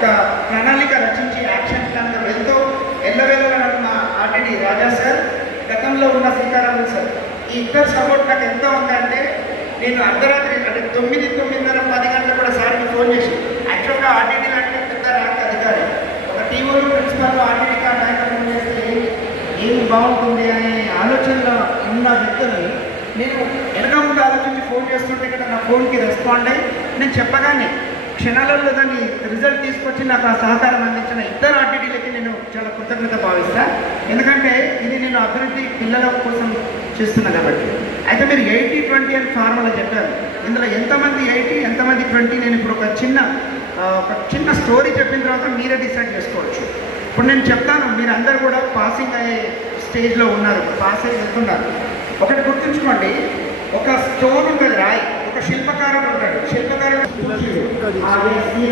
ఒక ప్రణాళిక రచించి యాక్షన్ ప్లాన్గా వెళ్తూ ఎల్లవేళలా నడున్న ఆర్టీడీ రాజా సార్, గతంలో ఉన్న సీతారామన్ సార్, ఈ ఇద్దరు సపోర్ట్ నాకు ఎంత ఉందంటే నేను అర్ధరాత్రి అంటే 9, 9:30, 10 గంటలకు కూడా సార్కి ఫోన్ చేసి, యాక్చువల్గా ఆర్టీడీ లాంటి పెద్ద ర్యాంక్ అధికారి ఒక టీఓలు ప్రిన్సిపల్ ఆర్టీడీ నాయకత్వం చేస్తే ఏమి బాగుంటుంది అనే ఆలోచనలో ఉన్న వ్యక్తుల్ని నేను వెనక ముందు ఆలోచించి ఫోన్ చేస్తుంటే కదా నా ఫోన్కి రెస్పాండ్ అయ్యి నేను చెప్పగానే క్షణాలలో దాన్ని రిజల్ట్ తీసుకొచ్చి నాకు ఆ సహకారం అందించిన ఇద్దరు ఆర్టీడీలకి నేను చాలా కృతజ్ఞత భావిస్తాను. ఎందుకంటే ఇది నేను అభివృద్ధి పిల్లల కోసం చేస్తున్నా కాబట్టి. అయితే మీరు 80-20 అని ఫార్ములా చెప్పారు. ఇందులో ఎంతమంది 80 ఎంతమంది 20 నేను ఇప్పుడు ఒక చిన్న స్టోరీ చెప్పిన తర్వాత మీరే డిసైడ్ చేసుకోవచ్చు. ఇప్పుడు నేను చెప్తాను, మీరు అందరు కూడా పాసింగ్ అయ్యే స్టేజ్లో ఉన్నారు, పాస్ అయ్యి వెళ్తున్నారు. ఒకటి గుర్తుంచుకోండి, ఒక స్టోన్ ఉంటుంది, రాయి, ఒక శిల్పకారుడు ఉంటాడు, శిల్పకారుడు